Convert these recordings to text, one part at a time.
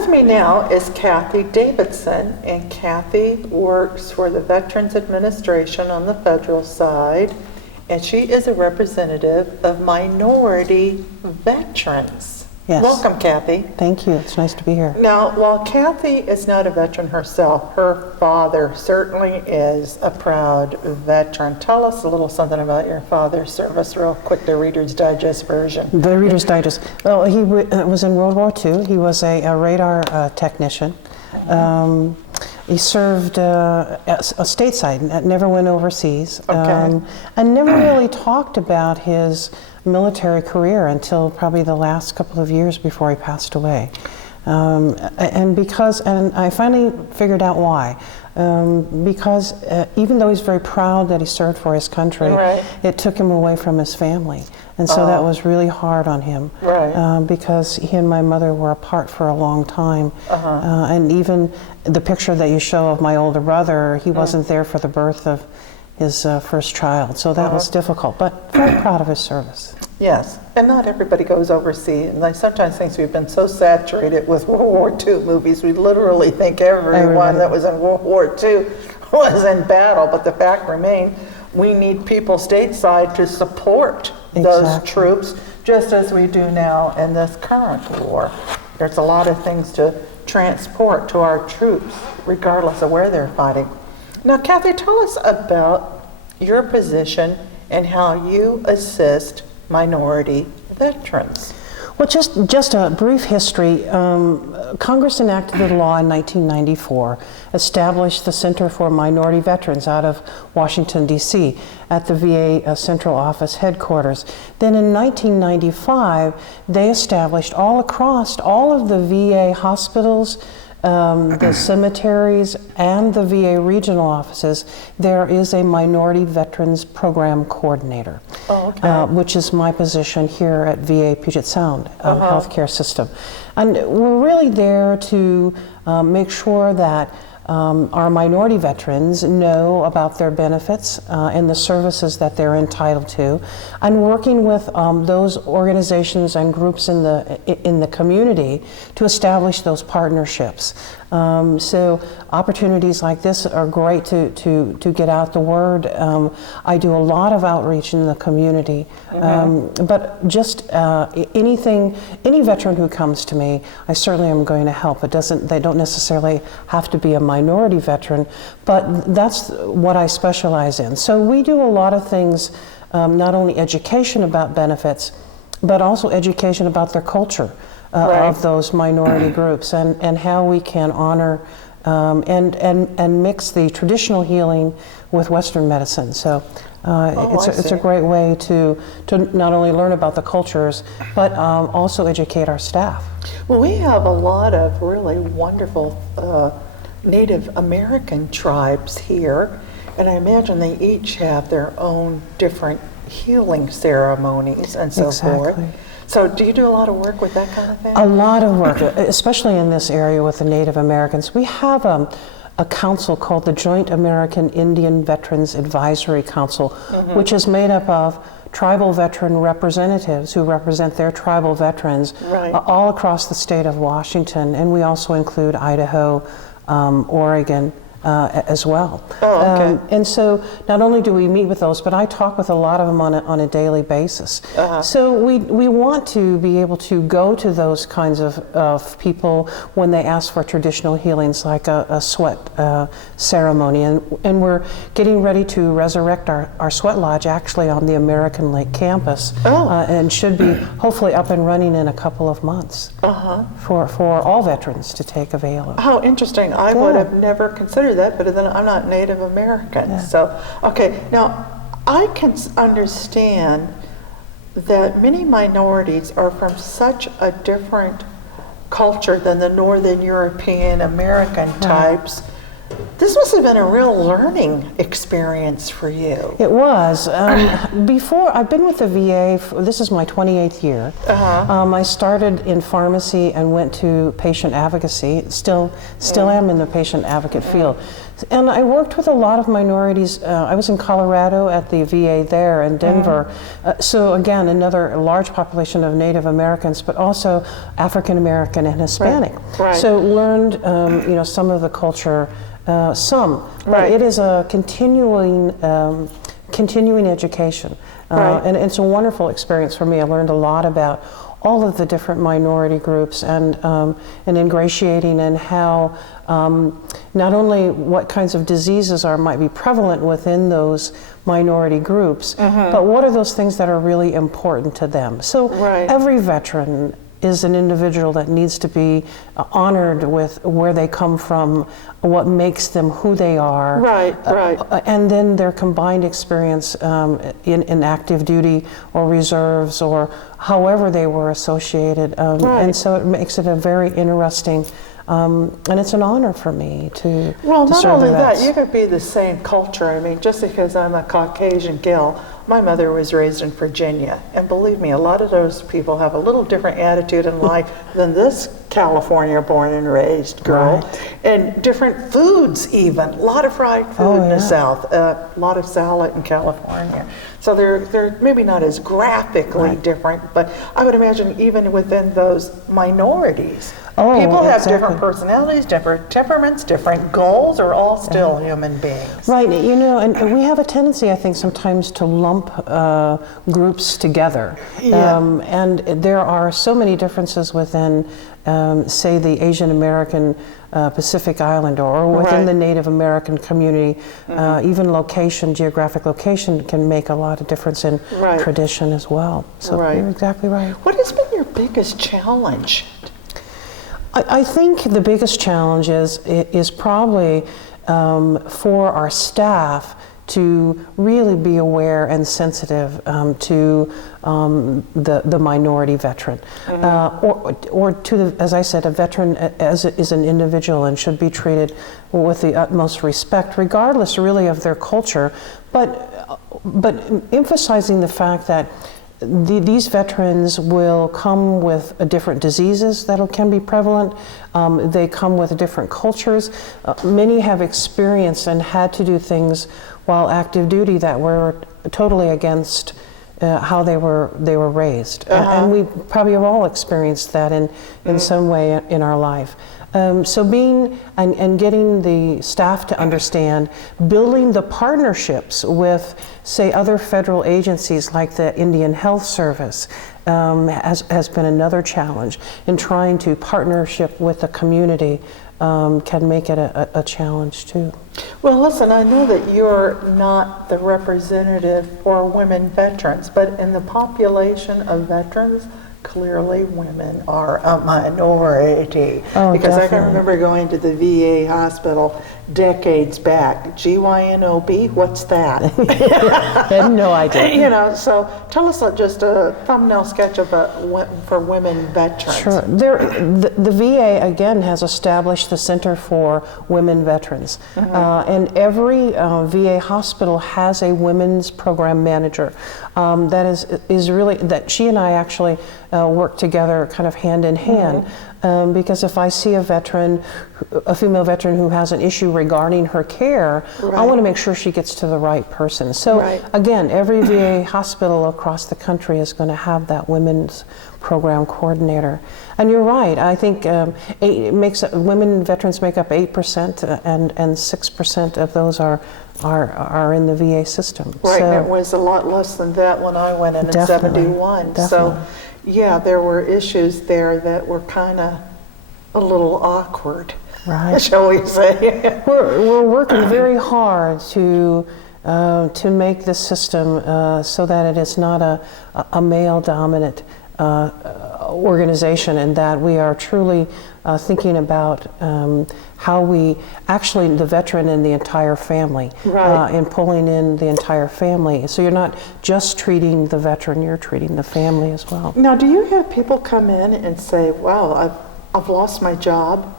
with me now is Cathy Davidson, and Cathy works for the Veterans Administration on the federal side, and she is a representative of minority veterans. Yes. Welcome, Cathy. Thank you. It's nice to be here. Now, while Cathy is not a veteran herself, her father certainly is a proud veteran. Tell us a little something about your father's service, real quick, the Reader's Digest version. The Reader's Digest. Well, he was in World War II. He was a radar technician. He served stateside, never went overseas, and never really talked about his military career until probably the last couple of years before he passed away. And I finally figured out why. Because even though he's very proud that he served for his country, right, it took him away from his family. And so that was really hard on him, right, because he and my mother were apart for a long time. And even the picture that you show of my older brother, he wasn't there for the birth of his first child. So that was difficult, but very proud of his service. Yes, and not everybody goes overseas, and I sometimes think we've been so saturated with World War II movies, we literally think everyone that was in World War II was in battle, but the fact remains, we need people stateside to support those troops, just as we do now in this current war. There's a lot of things to transport to our troops, regardless of where they're fighting. Now, Cathy, tell us about your position and how you assist minority veterans. Well, just a brief history. Congress enacted a law in 1994, established the Center for Minority Veterans out of Washington, D.C. at the VA Central Office headquarters. Then in 1995, they established all across all of the VA hospitals, the cemeteries, and the VA regional offices, there is a Minority Veterans Program Coordinator, which is my position here at VA Puget Sound healthcare system. And we're really there to make sure that our minority veterans know about their benefits and the services that they're entitled to, and working with those organizations and groups in the community to establish those partnerships. So opportunities like this are great to get out the word. I do a lot of outreach in the community, but just any veteran who comes to me, I certainly am going to help. They don't necessarily have to be a minority veteran, but that's what I specialize in. So we do a lot of things, not only education about benefits, but also education about their culture of those minority groups, and how we can honor and mix the traditional healing with Western medicine. So it's a great way to not only learn about the cultures, but also educate our staff. Well, we have a lot of really wonderful Native American tribes here, and I imagine they each have their own different healing ceremonies and so forth. So do you do a lot of work with that kind of thing? A lot of work, especially in this area with the Native Americans. We have a council called the Joint American Indian Veterans Advisory Council, which is made up of tribal veteran representatives who represent their tribal veterans all across the state of Washington, and we also include Idaho, Oregon, as well. And so not only do we meet with those, but I talk with a lot of them on a daily basis. So we want to be able to go to those kinds of people when they ask for traditional healings, like a sweat ceremony. And we're getting ready to resurrect our sweat lodge actually on the American Lake campus, and should be hopefully up and running in a couple of months for all veterans to take avail of. How interesting. I would have never considered that, but then I'm not Native American. So, okay, now I can understand that many minorities are from such a different culture than the Northern European American types This must have been a real learning experience for you. It was. Before, I've been with the VA, this is my 28th year. I started in pharmacy and went to patient advocacy, still am in the patient advocate field. And I worked with a lot of minorities. I was in Colorado at the VA there in Denver. So again, another large population of Native Americans, but also African American and Hispanic. Right. So learned, some of the culture, but it is a continuing education. And it's a wonderful experience for me. I learned a lot about all of the different minority groups and ingratiating and how not only what kinds of diseases might be prevalent within those minority groups, but what are those things that are really important to them. So every veteran is an individual that needs to be honored with where they come from, what makes them who they are, and then their combined experience in active duty or reserves or however they were associated. And so it makes it a very interesting, and it's an honor for me to Well, to not serve only the that, vets. you could be the same culture. I mean, just because I'm a Caucasian gal, my mother was raised in Virginia. And believe me, a lot of those people have a little different attitude in life than this California born and raised girl. And different foods even. A lot of fried food in the South, a lot of salad in California. So they're maybe not as graphically different, but I would imagine even within those minorities, people have different personalities, different temperaments, different goals, are all still human beings. Right, and we have a tendency, I think, sometimes to lump groups together. And there are so many differences within, say, the Asian American Pacific Islander or within the Native American community. Even geographic location can make a lot of difference in tradition as well. So you're exactly right. What has been your biggest challenge? I think the biggest challenge is probably for our staff to really be aware and sensitive to the minority veteran, or to as I said, a veteran is an individual and should be treated with the utmost respect, regardless really of their culture, but emphasizing the fact that these veterans will come with different diseases that can be prevalent. They come with different cultures. Many have experienced and had to do things while active duty that were totally against how they were raised. And we probably have all experienced that in some way in our life. So being and getting the staff to understand, building the partnerships with, say, other federal agencies like the Indian Health Service has been another challenge in trying to partnership with the community. Can make it a challenge too. Well, listen, I know that you're not the representative for women veterans, but in the population of veterans, clearly women are a minority. Because I can remember going to the VA hospital decades back. GYNOB, what's that? I had no idea. So tell us just a thumbnail sketch of for women veterans. Sure. The VA, again, has established the Center for Women Veterans. And every VA hospital has a women's program manager. That is really, that she and I actually work together kind of hand in hand. Because if I see a female veteran who has an issue regarding her care, I want to make sure she gets to the right person. So again, every VA hospital across the country is going to have that women's program coordinator. And you're right, I think women veterans make up 8% and 6% of those are in the VA system. Right, so, and it was a lot less than that when I went in 71. So yeah, there were issues there that were kind of a little awkward, shall we say. We're working very hard to make the system so that it is not a male-dominant organization, and that we are truly thinking about how we actually, the veteran and the entire family, and pulling in the entire family. So you're not just treating the veteran, you're treating the family as well. Now, do you have people come in and say, wow, I've lost my job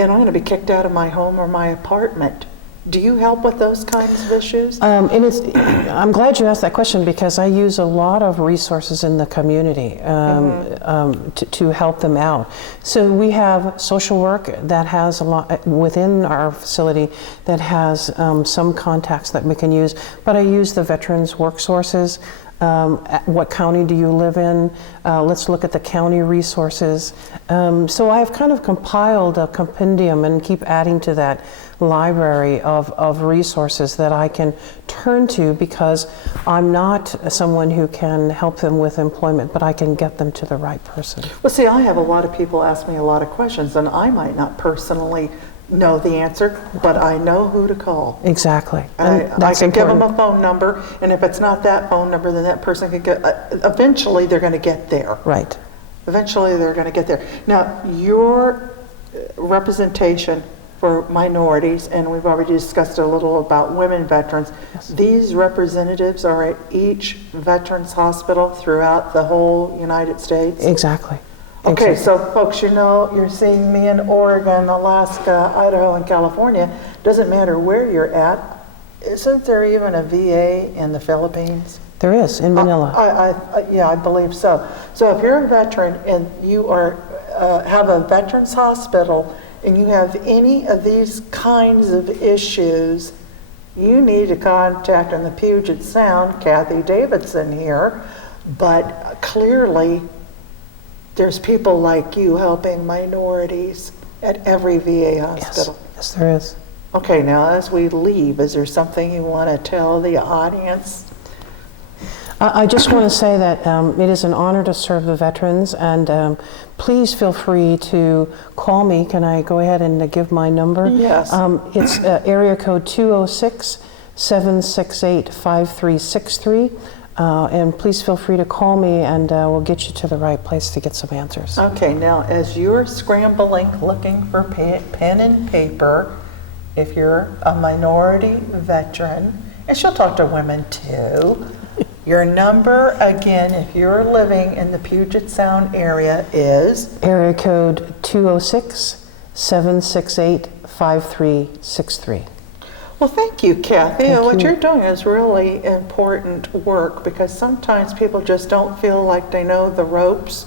and I'm going to be kicked out of my home or my apartment. Do you help with those kinds of issues? I'm glad you asked that question because I use a lot of resources in the community to help them out. So we have social work that has a lot within our facility that has some contacts that we can use, but I use the veterans work sources. What county do you live in? Let's look at the county resources. So I've kind of compiled a compendium and keep adding to that library of resources that I can turn to because I'm not someone who can help them with employment, but I can get them to the right person. Well, see, I have a lot of people ask me a lot of questions, and I might not personally know the answer, but I know who to call. Exactly. I can give them a phone number, and if it's not that phone number, then that person can get, eventually they're going to get there. Right. Eventually they're going to get there. Now, your representation for minorities, and we've already discussed a little about women veterans, yes. These representatives are at each veterans hospital throughout the whole United States? Exactly. Okay, so folks, you know, you're seeing me in Oregon, Alaska, Idaho, and California. Doesn't matter where you're at. Isn't there even a VA in the Philippines? There is, in Manila. Yeah, I believe so. So if you're a veteran and you are have a veterans hospital and you have any of these kinds of issues, you need to contact in the Puget Sound, Cathy Davidson here, but clearly there's people like you helping minorities at every VA hospital. Yes, there is. Okay, now as we leave, is there something you want to tell the audience? I just want to say that it is an honor to serve the veterans, and please feel free to call me. Can I go ahead and give my number? Yes. It's area code 206-768-5363. And please feel free to call me, and we'll get you to the right place to get some answers. Okay, now as you're scrambling, looking for pen and paper, if you're a minority veteran, and she'll talk to women too, your number again, if you're living in the Puget Sound area, is? Area code 206-768-5363. Well, thank you, Cathy. Thank what you. you're doing is really important work because sometimes people just don't feel like they know the ropes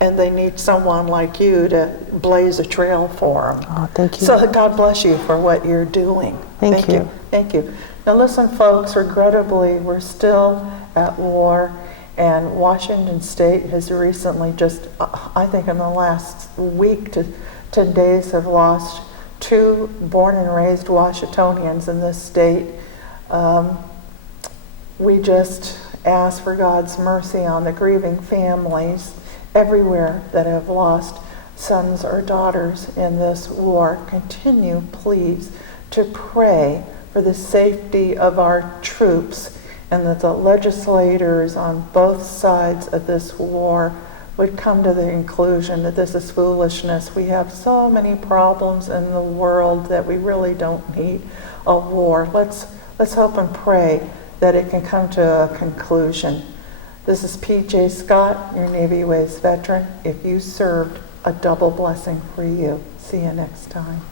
and they need someone like you to blaze a trail for them. Oh, thank you. So God bless you for what you're doing. Thank you. Thank you. Now listen, folks, regrettably, we're still at war, and Washington State has recently just, I think in the last week to 10 days, have lost 2 born and raised Washingtonians in this state. We just ask for God's mercy on the grieving families everywhere that have lost sons or daughters in this war. Continue, please, to pray for the safety of our troops, and that the legislators on both sides of this war would come to the conclusion that this is foolishness. We have so many problems in the world that we really don't need a war. Let's hope and pray that it can come to a conclusion. This is P.J. Scott, your Navy Ways veteran. If you served, a double blessing for you. See you next time.